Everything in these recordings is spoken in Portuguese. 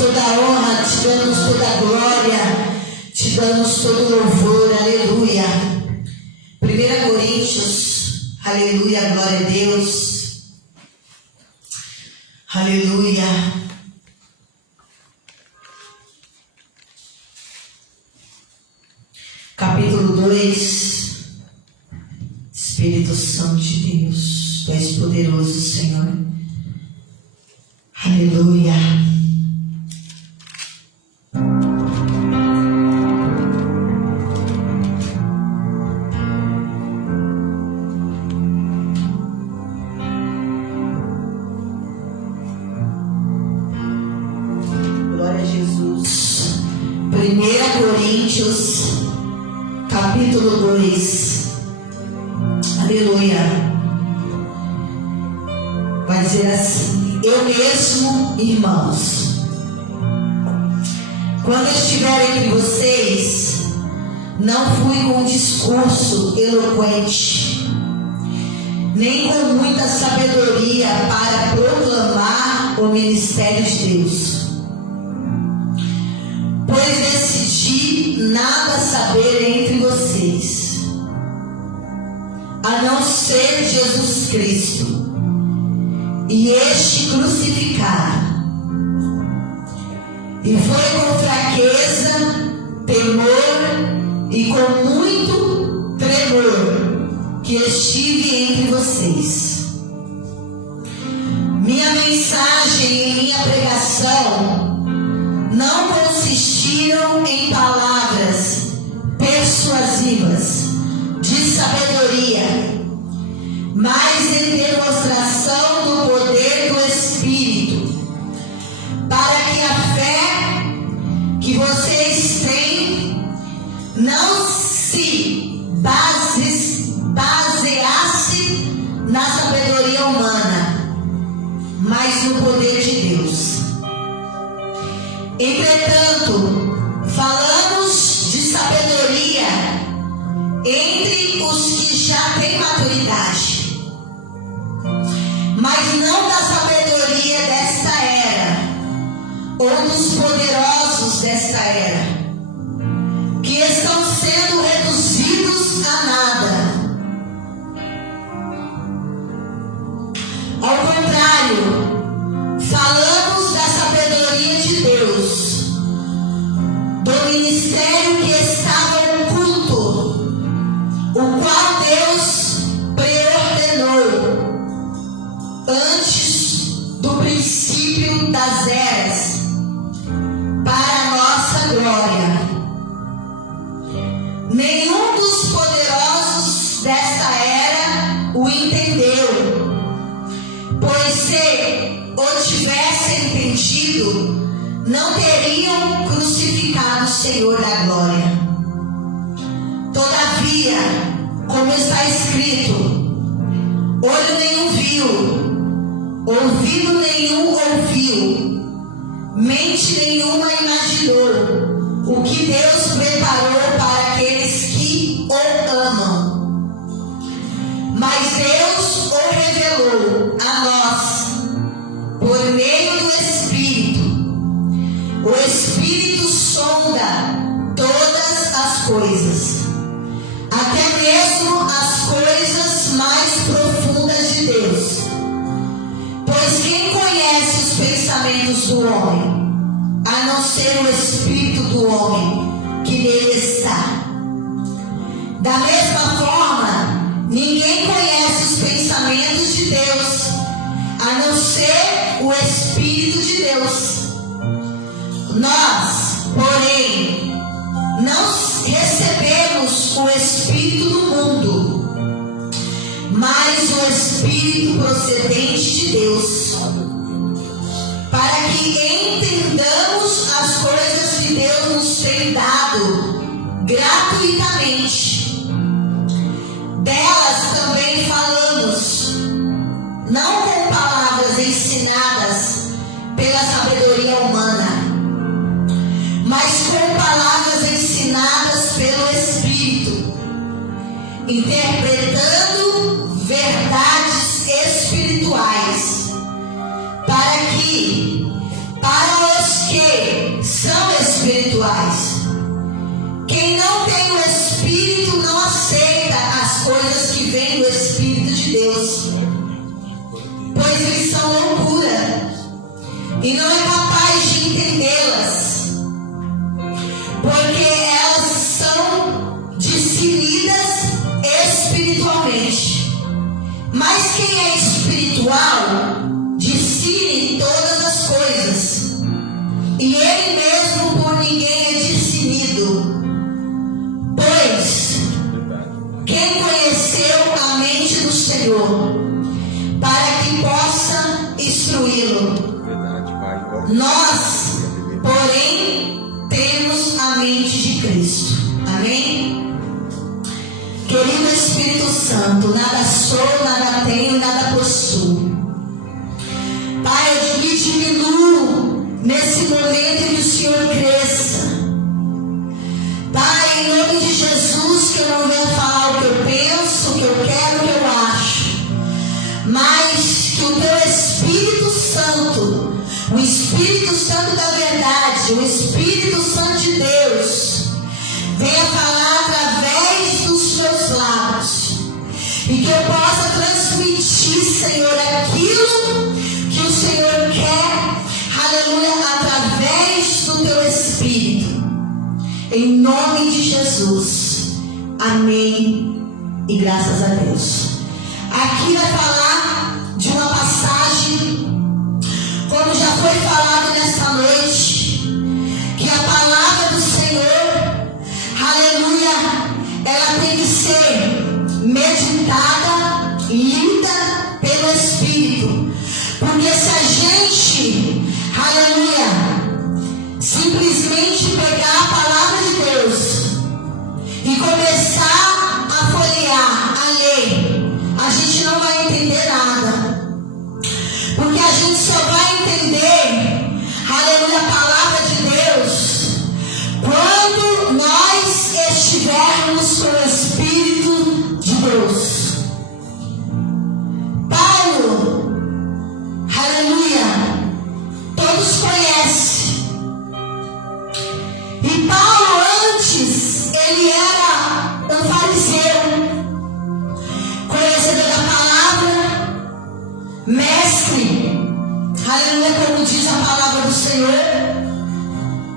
toda a honra, te damos toda a glória, te damos todo o louvor, aleluia. 1 Coríntios, aleluia, glória a Deus, aleluia. Capítulo 2, Espírito Santo de Deus, Tu és poderoso, Senhor, aleluia. Glória a Jesus. 1 Coríntios, capítulo 2, aleluia, vai dizer assim: eu mesmo, irmãos, quando estiver entre vocês, não fui com um discurso eloquente, nem com muita sabedoria para proclamar o ministério de Deus, pois decidi nada saber entre vocês, a não ser Jesus Cristo e este crucificado. E foi com fraqueza, temor e com muito tremor que estive entre vocês. Minha mensagem e minha pregação não consistiram em palavras persuasivas de sabedoria, mas em demonstração do poder do Espírito, para que a fé que vocês têm não se baseasse na sabedoria humana, mas no poder de Deus. Entretanto, falamos de sabedoria entre os que já têm maturidade, mas não da sabedoria desta era, ou dos poderosos desta era, que estão sendo reduzidos a nada. Ao contrário, falamos da sabedoria de Deus, do ministério que estava oculto, o qual Deus preordenou antes do princípio das eras, para a nossa glória. Nenhum dos poderosos desta era o entendeu, pois se o tivessem entendido, não teriam crucificado o Senhor da glória. Todavia, como está escrito, olho nenhum viu, ouvido nenhum ouviu, mente nenhuma imaginou o que Deus preparou para aqueles que o amam. Mas Deus o revelou a nós por meio do Espírito. O Espírito sonda todas as coisas, até mesmo as coisas mais profundas de Deus. Pois quem conhece os pensamentos do homem, a não ser o Espírito do homem que nele está? Da mesma forma, ninguém conhece os pensamentos de Deus, a não ser o Espírito de Deus. Nós, porém, não recebemos o Espírito do mundo, mas o Espírito procedente de Deus, para que entendamos as coisas que Deus nos tem dado gratuitamente. Delas também falamos, não com palavras ensinadas pela sabedoria humana, mas com palavras ensinadas pelo Espírito, interpretando verdades espirituais, para os que Mas quem é espiritual discerne todas as coisas, e ele mesmo por ninguém é discernido. Pois quem conheceu a mente do Senhor para que possa instruí-lo? Nós, porém, temos a mente de Cristo. Amém? Querido Espírito Santo, nada sou, nada tenho, nada possuo. Pai, eu me diminuo nesse momento em que o Senhor cresça. Pai, em nome de Jesus, que eu não venha falar o que eu penso, o que eu quero, o que eu acho, mas que o Teu Espírito Santo, o Espírito Santo da verdade, o Espírito Santo de Deus, venha falar através dos meus lábios, e que eu possa transmitir, Senhor, aquilo que o Senhor quer, aleluia, através do Teu Espírito, em nome de Jesus. Amém e graças a Deus. Aqui vai falar de uma passagem, como já foi falado nesta noite, que a palavra do Senhor, aleluia, ela tem que ser meditada, lida pelo Espírito. Porque se a gente, aleluia, simplesmente pegar a palavra de Deus e começar a folhear, a ler, a gente não vai entender nada. Porque a gente só vai entender, aleluia, a palavra de Deus quando nós estivermos com o Espírito de Deus. Paulo, aleluia, todos conhecem. E Paulo antes, ele era um fariseu, conhecedor da palavra, mestre, aleluia, como diz a palavra do Senhor,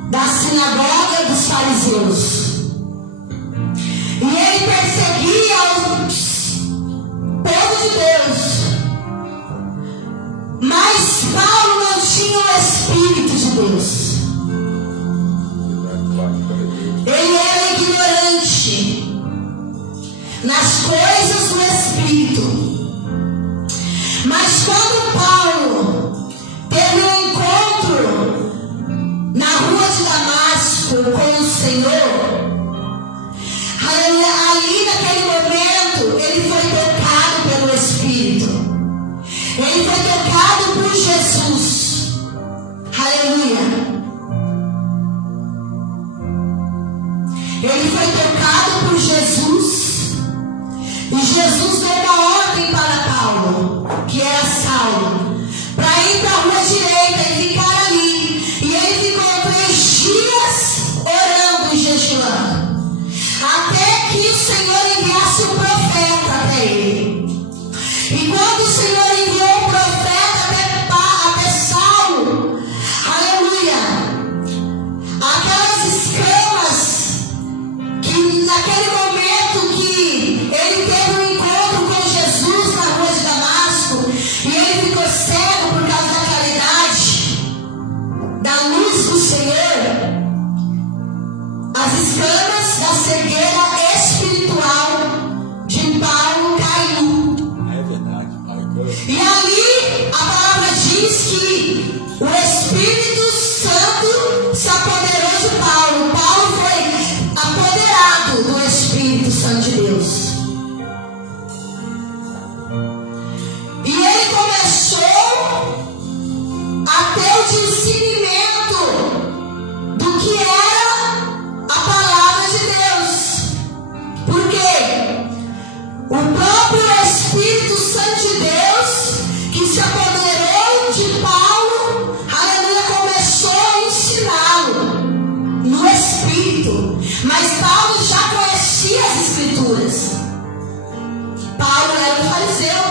da sinagoga dos fariseus. E ele perseguia o povo de Deus. Mas Paulo não tinha o Espírito de Deus. Ele era ignorante nas coisas do Espírito. Mas quando Paulo teve um encontro na rua de Damasco com o Senhor, ali naquele momento ele foi tocado pelo Espírito. Ele foi tocado por Jesus. Aleluia. Ele foi tocado por Jesus. E Jesus deu uma ordem para Paulo, que era Saulo, para ir para a rua direita e ficar ali. E ele ficou 3 dias orando e jejuando, até que o Senhor enviasse um profeta até ele. E quando o Senhor enviou o profeta até Saulo, aleluia, aquelas escamas que naquele momento que ele teve um encontro com Jesus na rua de Damasco, e ele ficou cego por causa da claridade da luz do Senhor, as escamas da cegueira espiritual de Paulo caiu. E ali a palavra diz que o Espírito Santo se apoderou de Paulo. Paulo foi apoderado do Espírito Santo de Deus. E ele começou a ter o discernimento do que era a palavra de Deus. Por quê? O próprio Espírito Santo de Deus, que se apoderou de Paulo, aleluia, começou a ensiná-lo no Espírito. Mas Paulo já conhecia as Escrituras. Paulo era um fariseu,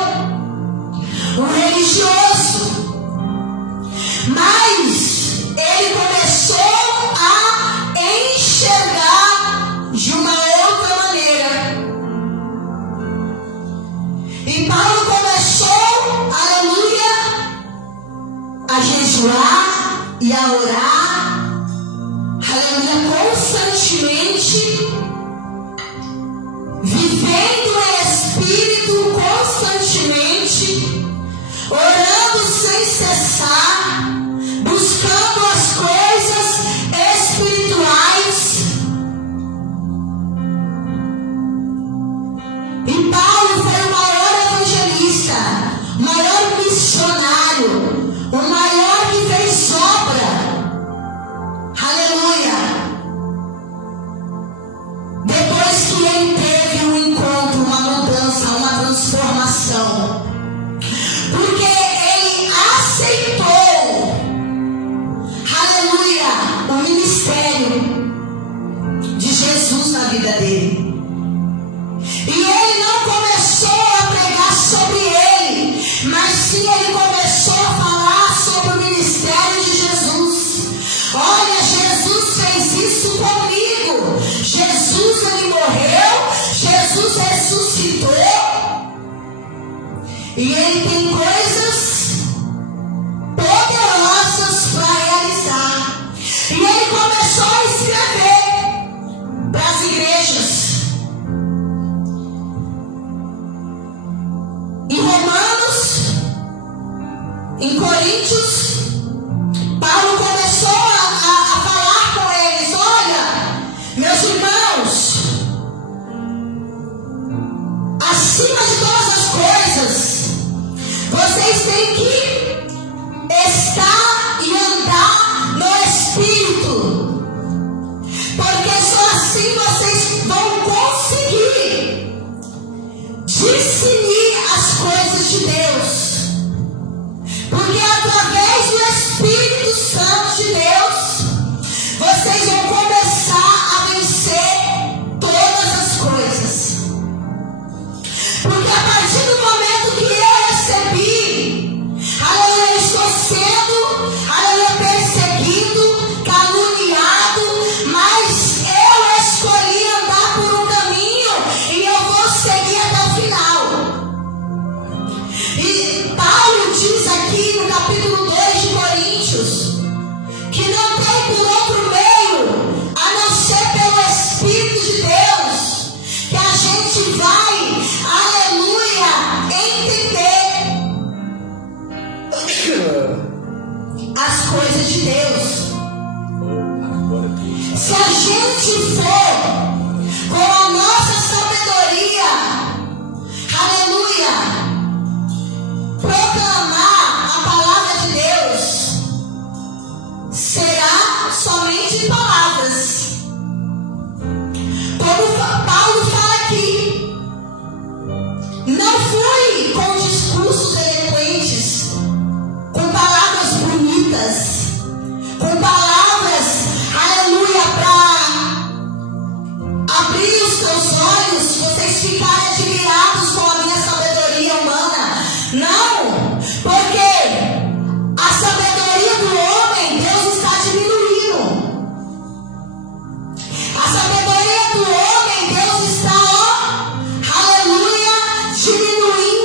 um religioso. Mas ele começou a enxergar de uma outra maneira. E Paulo começou a jejuar e a orar, aleluia, constantemente, vivendo em espírito constantemente, orando sem cessar, buscando as coisas espirituais. E Paulo foi o maior evangelista, o maior missionário, o maior que fez obra. Aleluia! Depois que ele teve um encontro, uma mudança, uma transformação, porque ele aceitou, aleluia, o ministério de Jesus na vida dele. E ele não começou a pregar sobre ele, mas sim ele começou a falar sobre o ministério de Jesus. Olha, Jesus fez isso comigo. Jesus, ele morreu, Jesus ressuscitou, e ele tem coisas poderosas para realizar. E ele começou a escrever para as igrejas. Em Romanos, em Coríntios, Paulo começou a falar com eles: olha, meus irmãos, acima de todas as coisas, vocês têm que estar e andar no Espírito, porque só assim vocês vão conseguir discernir as coisas de Deus, porque através do Espírito Santo de Deus, vocês vão começar a vencer todas as coisas. Porque a partir do momento que eu recebi, aleluia, eu estou sendo, aleluia, perseguido, caluniado, mas eu escolhi andar por um caminho e eu vou seguir até o final. E Paulo diz aqui no capítulo 2 de Coríntios que não tem por outro meio a não ser pelo Espírito de Deus que a gente vai, aleluia, entender as coisas de Deus. Se a gente for com a nossa sabedoria, aleluia, proclamar a palavra de Deus, será somente palavras. Como Paulo fala aqui, não fui com discursos eloquentes, com palavras bonitas, com palavras, aleluia, para abrir os teus olhos, vocês ficarem admirados com a minha sabedoria humana. Não, porque a sabedoria do homem, Deus está diminuindo. A sabedoria do homem, Deus está, aleluia, diminuindo.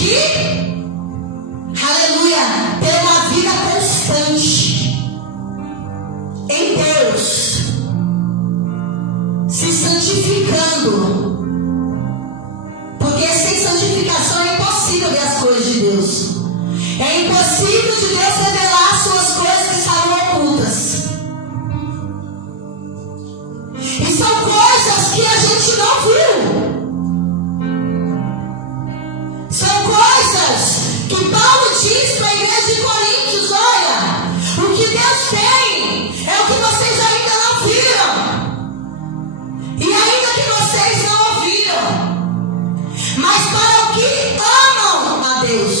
que, aleluia, ter uma vida constante em Deus, se santificando, porque sem santificação é impossível ver as coisas de Deus. É impossível de Deus revelar suas coisas que estavam ocultas. E são coisas que a gente não viu. São coisas que Paulo diz para a igreja de Coríntios: olha, o que Deus tem é o que vocês ainda não viram. E ainda que vocês não ouviram. Mas para o que amam a Deus.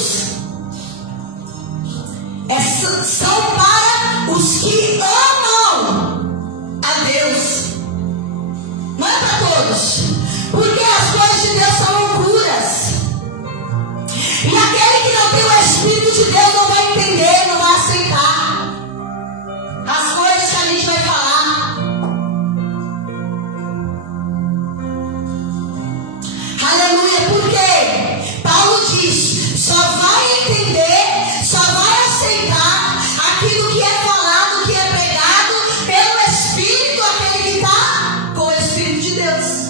São para os que amam a Deus. Não é para todos. Porque as coisas de Deus são loucuras. E aquele que não tem o Espírito de Deus não vai entender, não vai aceitar as coisas que a gente vai falar. Aleluia. Por quê? Paulo diz: só vai entender, só vai aceitar aquilo que é falado, que é pregado pelo Espírito, aquele que está com o Espírito de Deus.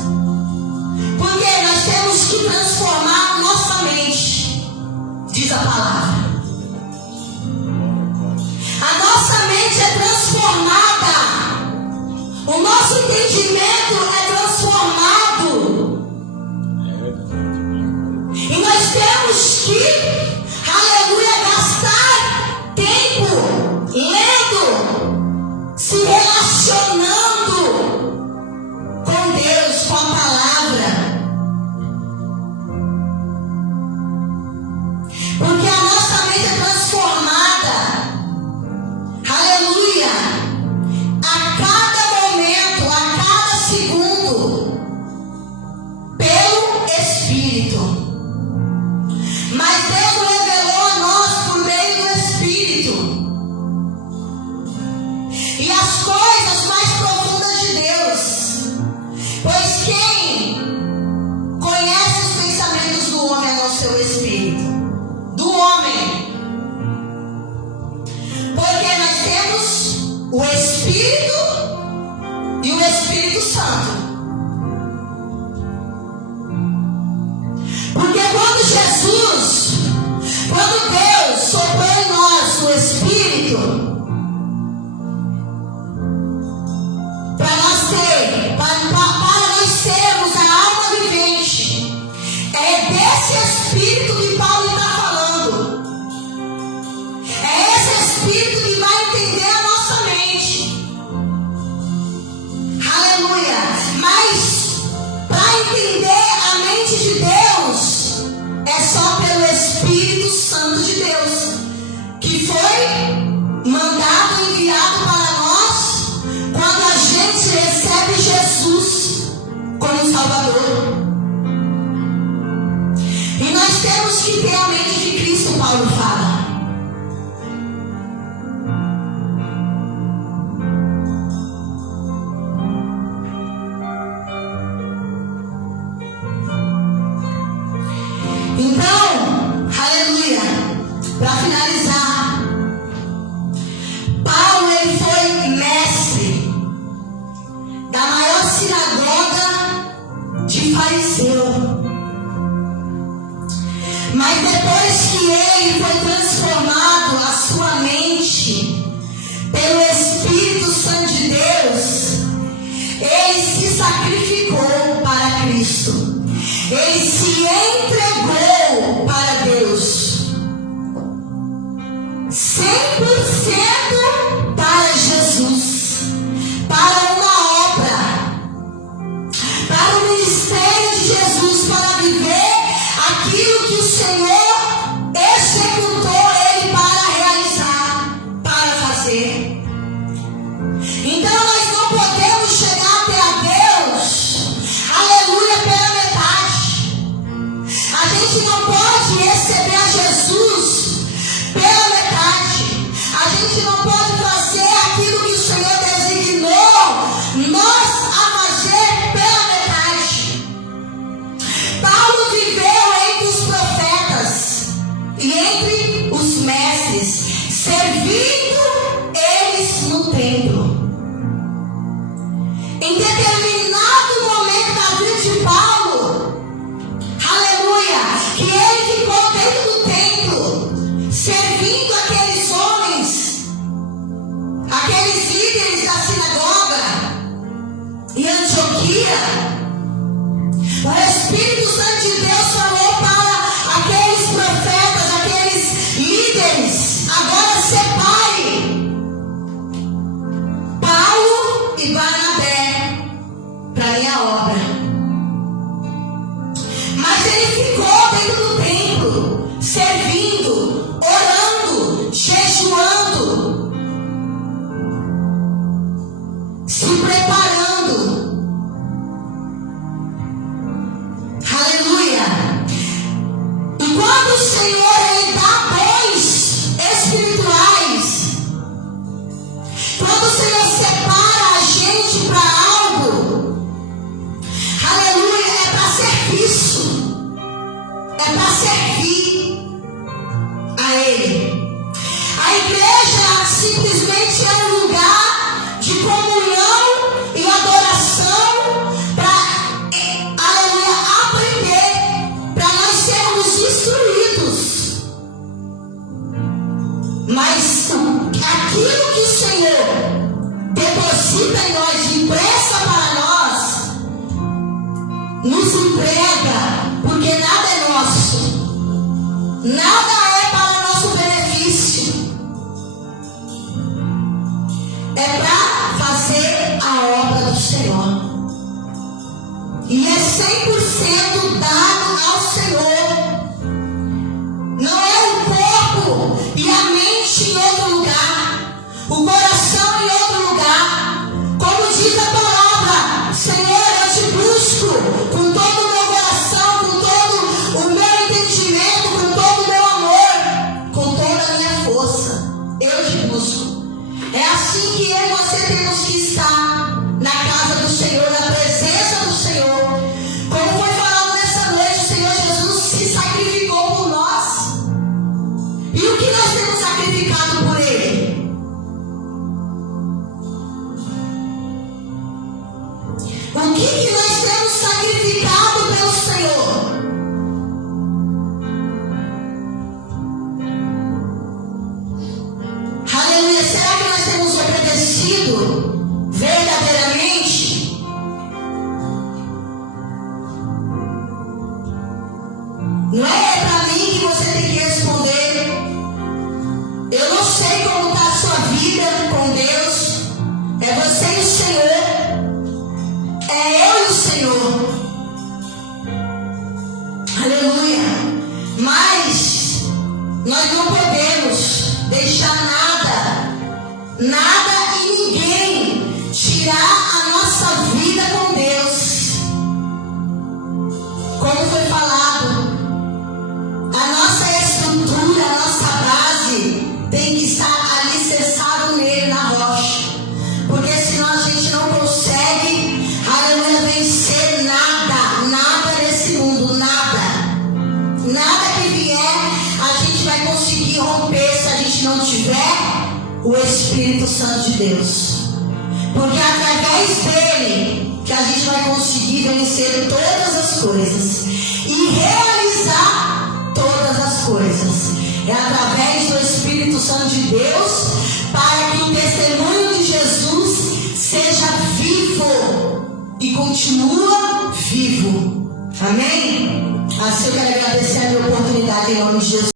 Porque nós temos que transformar nossa mente, diz a palavra. A nossa mente é transformada, o nosso entendimento é transformado. E nós temos que, aleluia, gastar tempo lendo, se relacionando com Deus, com a palavra. Porque a nossa mente é transformada, aleluia, a cada momento, a cada segundo, pelo Espírito. Mas Deus revelou a nós por meio do Espírito. E as coisas mais profundas de Deus. Pois quem conhece os pensamentos do homem é o seu Espírito. Do homem. Porque nós temos o Espírito e o Espírito Santo. Porque quando Deus soprou em nós o Espírito, para nós sermos a alma vivente, é desse Espírito que Paulo está falando. É esse Espírito que vai entender a nossa mente. Aleluia. Mas para entender a mente de Deus, é só pelo Espírito Santo de Deus, que foi mandado e enviado para nós quando a gente recebe Jesus como Salvador. E nós temos que ter a mente de Cristo, Paulo fala. Então, aleluia, para finalizar, Paulo ele foi mestre da maior sinagoga de fariseu. Mas depois que ele foi transformado, a sua mente, pelo Espírito Santo de Deus, ele se sacrificou para Cristo. Ele se entregou para Deus, 100% para Jesus, para uma obra, para o ministério de Jesus, para viver aquilo que o Senhor executou ele para realizar, para fazer. Então nós não podemos chegar até a Deus, aleluia, pela metade. A gente não Senhor, Ele dá bens espirituais. Quando o Senhor separa a gente para algo, aleluia, é para serviço, é para servir a Ele. A igreja simplesmente é um lugar de comunhão e adoração para, aleluia, aprender, para nós sermos instruídos. Mas aquilo que o Senhor deposita em nós, empresta para nós, nos entrega, porque nada é nosso, nada é para nosso benefício, é para fazer a obra do Senhor, e é 100% dado ao Senhor. Não é o corpo e a mente em outro lugar, o coração em outro lugar. Como diz a palavra, Senhor, eu te busco com todo o meu coração, com todo o meu entendimento, com todo o meu amor, com toda a minha força. Eu te busco. É assim que eu e você temos que estar na casa do Senhor, na presença do Senhor. Como foi falado nessa noite, o Senhor Jesus se sacrificou por nós. E o que nós temos sacrificado por Ele? O que nós temos sacrificado pelo Senhor? Aleluia. Será que nós temos obedecido verdadeiramente? Não é para mim que você tem que responder. Eu não sei como está a sua vida com Deus. É você e o Senhor. É eu e o Senhor. Aleluia. Mas nós não podemos deixar nada e ninguém tirar a nossa vida com Deus. Como foi falado, a nossa estrutura, a nossa base tem que estar alicerçado nele, na rocha. Porque senão a gente não consegue, aleluia, vencer nada nesse mundo, nada que vier, a gente vai conseguir romper se a gente não tiver o Espírito Santo de Deus. Porque é através dele que a gente vai conseguir vencer todas as coisas e realizar todas as coisas. É através do Espírito Santo de Deus, para que o testemunho de Jesus seja vivo e continua vivo. Amém? Assim eu quero agradecer a minha oportunidade em nome de Jesus.